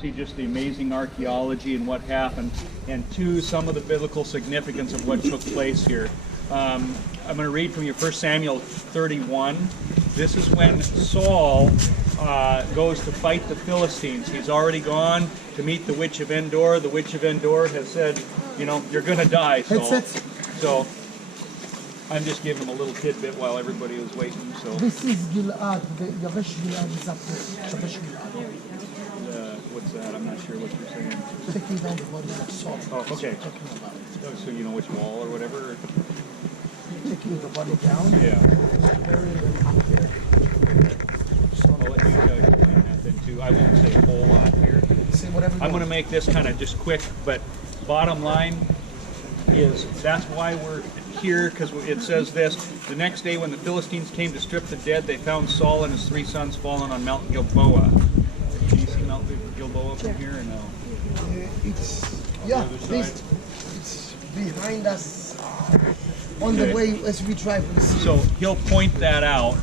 see just the amazing archaeology and what happened, and two, some of the biblical significance of what took place here. I'm going to read from you 1 Samuel 31. This is when Saul goes to fight the Philistines. He's already gone to meet the witch of Endor. The witch of Endor has said, you know, you're going to die, Saul. So I'm just giving him a little tidbit while everybody was waiting. So this is Gilad. Yavesh Gilad is up there. Yavesh Gilad. What's that? I'm not sure what you're saying. Taking down the body of Saul. Oh, okay. So you know which wall or whatever? Taking the body down. Yeah. Burying them up there. I'll let you explain that then too. I won't say a whole lot here. Say whatever. I'm going to make this kind of just quick, but bottom line is that's why we're here, because it says this: the next day when the Philistines came to strip the dead, they found Saul and his 3 sons fallen on Mount Gilboa. Can you see Mount Gilboa from here or no? It's behind us on the way as we drive. So he'll point that out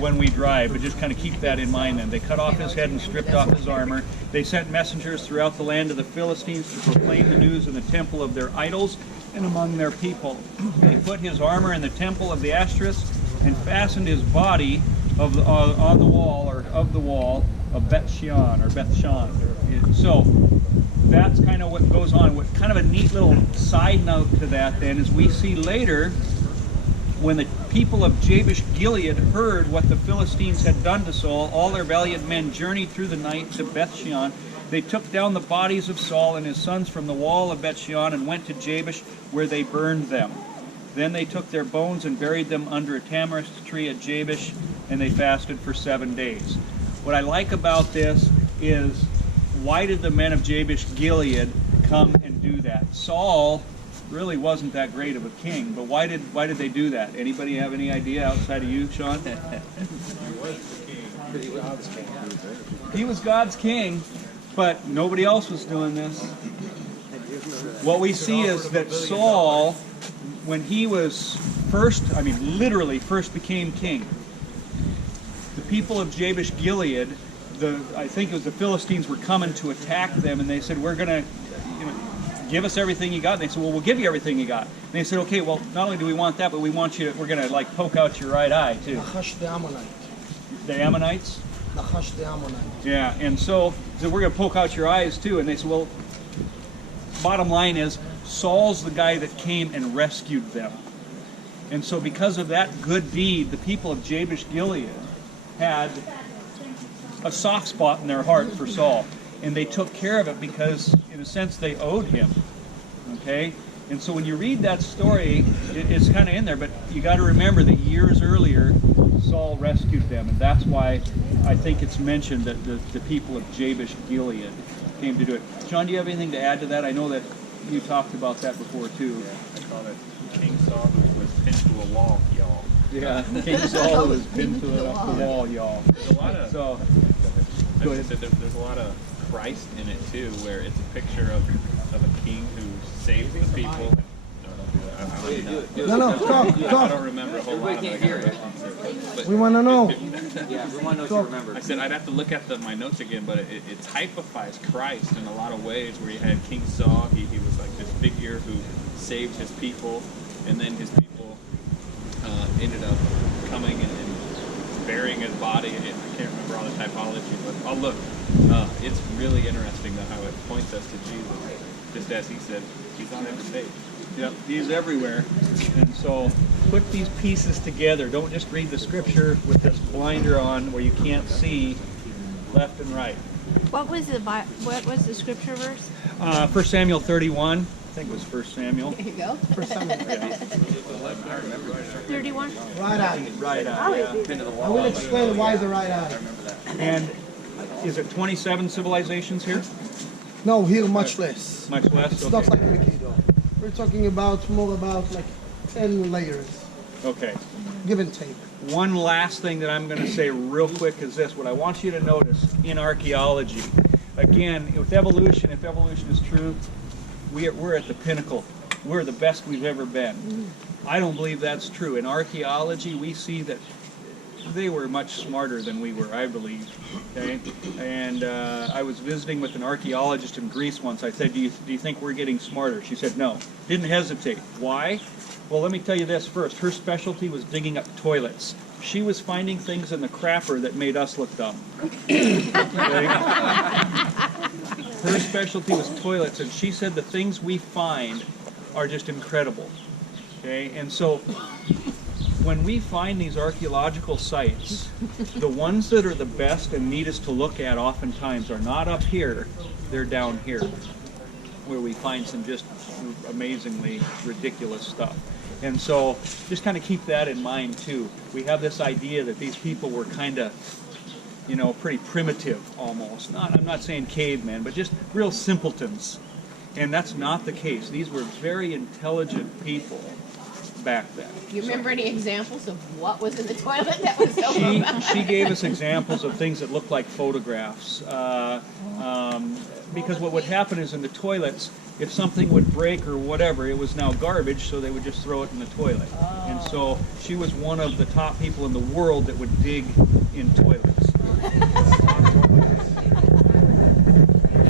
when we drive, but just kind of keep that in mind then. They cut off his head and stripped off his armor. They sent messengers throughout the land of the Philistines to proclaim the news in the temple of their idols and among their people. They put his armor in the temple of the Ashtoreth and fastened his body on the wall, or of the wall of Beth Shean, or Beth Shan. So that's kind of what goes on. What kind of a neat little side note to that then is we see later when the people of Jabesh Gilead heard what the Philistines had done to Saul, all their valiant men journeyed through the night to Beth Shean. They took down the bodies of Saul and his sons from the wall of Beth Shean and went to Jabesh, where they burned them. Then they took their bones and buried them under a tamarisk tree at Jabesh, and they fasted for 7 days. What I like about this is, why did the men of Jabesh Gilead come and do that? Saul really wasn't that great of a king, but why did they do that? Anybody have any idea outside of you, Sean? He was the king. He was God's king. He was God's king, but nobody else was doing this. What we see is that Saul, when he was literally first became king, the people of Jabesh Gilead, I think it was the Philistines, were coming to attack them, and they said, we're going to, give us everything you got. And they said, well, we'll give you everything you got. And they said, okay, well, not only do we want that, but we want you, we're going to like poke out your right eye too. Nachash the Ammonite. The Ammonites? Nachash the Ammonite. Yeah, and so we're going to poke out your eyes too. And they said, well, bottom line is, Saul's the guy that came and rescued them. And so because of that good deed, the people of Jabesh Gilead had a soft spot in their heart for Saul. And they took care of it because, in a sense, they owed him. Okay? And so when you read that story, it's kind of in there, but you got to remember that years earlier, Saul rescued them. And that's why I think it's mentioned that the people of Jabesh Gilead came to do it. John, do you have anything to add to that? I know that you talked about that before, too. Yeah, I call it King Saul was pinned to a wall, y'all. Yeah, King Saul was pinned to the wall, y'all. There's a lot of... So, go ahead. There's a lot of Christ in it too, where it's a picture of a king who saves the people. No, talk. I don't remember a whole lot of it. We want to know. Yeah, we want to know what you remember. I said I'd have to look at my notes again, but it typifies Christ in a lot of ways, where you had King Saul. He was like this figure who saved his people, and then his people ended up coming and burying his body. And I can't remember all the typology, but I'll look. It's really interesting though how it points us to Jesus. Just as he said, he's on every page. yep, he's everywhere. And so put these pieces together. Don't just read the scripture with this blinder on where you can't see left and right. What was the scripture verse? 1 Samuel 31. I think it was 1 Samuel. There you go. 31. Right eye. Right eye, yeah. I will explain why the right eye. And is it 27 civilizations here? No, here much less. Much less? It's Okay. not like Mikado. We're talking more about like 10 layers, Okay. give and take. One last thing that I'm going to say real quick is this. What I want you to notice in archaeology, again, with evolution, if evolution is true, we're at the pinnacle. We're the best we've ever been. I don't believe that's true. In archaeology, we see that they were much smarter than we were, I believe. Okay, and I was visiting with an archaeologist in Greece once. I said, do you think we're getting smarter? She said, no. Didn't hesitate. Why? Well, let me tell you this first. Her specialty was digging up toilets. She was finding things in the crapper that made us look dumb. Okay? Her specialty was toilets, and she said the things we find are just incredible. Okay, and so when we find these archaeological sites, the ones that are the best and neatest to look at oftentimes are not up here, they're down here, where we find some just amazingly ridiculous stuff. And so just kind of keep that in mind too. We have this idea that these people were kind of, you know, pretty primitive almost. I'm not saying cavemen, but just real simpletons. And that's not the case. These were very intelligent people back then. Do you remember any examples of what was in the toilet that was so profound? She gave us examples of things that looked like photographs. Because what would happen is in the toilets, if something would break or whatever, it was now garbage, so they would just throw it in the toilet. And so she was one of the top people in the world that would dig in toilets.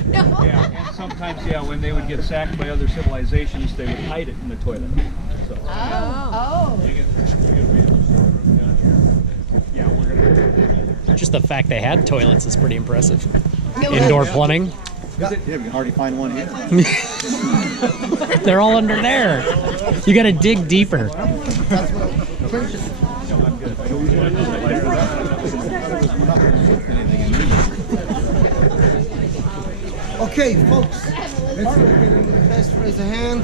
No. Yeah, and sometimes, yeah, when they would get sacked by other civilizations, they would hide it in the toilet. So, Oh. yeah, we're gonna. Just the fact they had toilets is pretty impressive. Indoor plumbing. Yeah, we can hardly find one here. They're all under there. You got to dig deeper. Okay, folks, let's go get a little test. Raise a hand.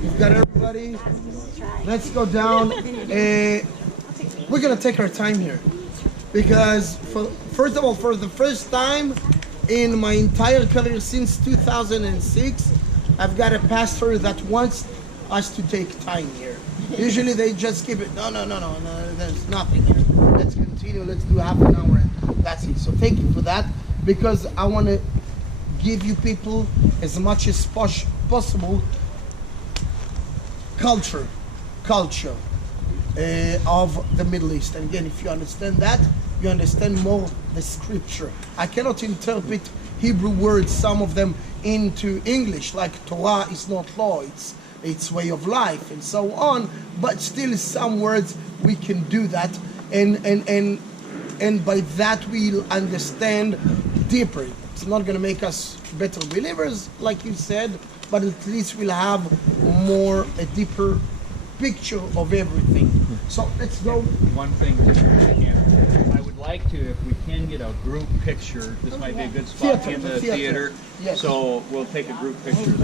We've got everybody. Let's go down. We're gonna take our time here because, first of all, for the first time in my entire career since 2006, I've got a pastor that wants us to take time here. Usually they just keep it. No. There's nothing here. Let's continue. Let's do half an hour. And that's it. So thank you for that, because I want to give you people as much as possible culture of the Middle East. And again, if you understand that, you understand more the scripture. I cannot interpret Hebrew words, some of them, into English, like Torah is not law, it's way of life and so on, but still some words we can do that, and by that we'll understand deeper. It's not going to make us better believers, like you said, but at least we'll have a deeper picture of everything. So let's go. One thing, I would like to, if we can, get a group picture. This might be a good spot in the theater. Yes. So we'll take a group picture.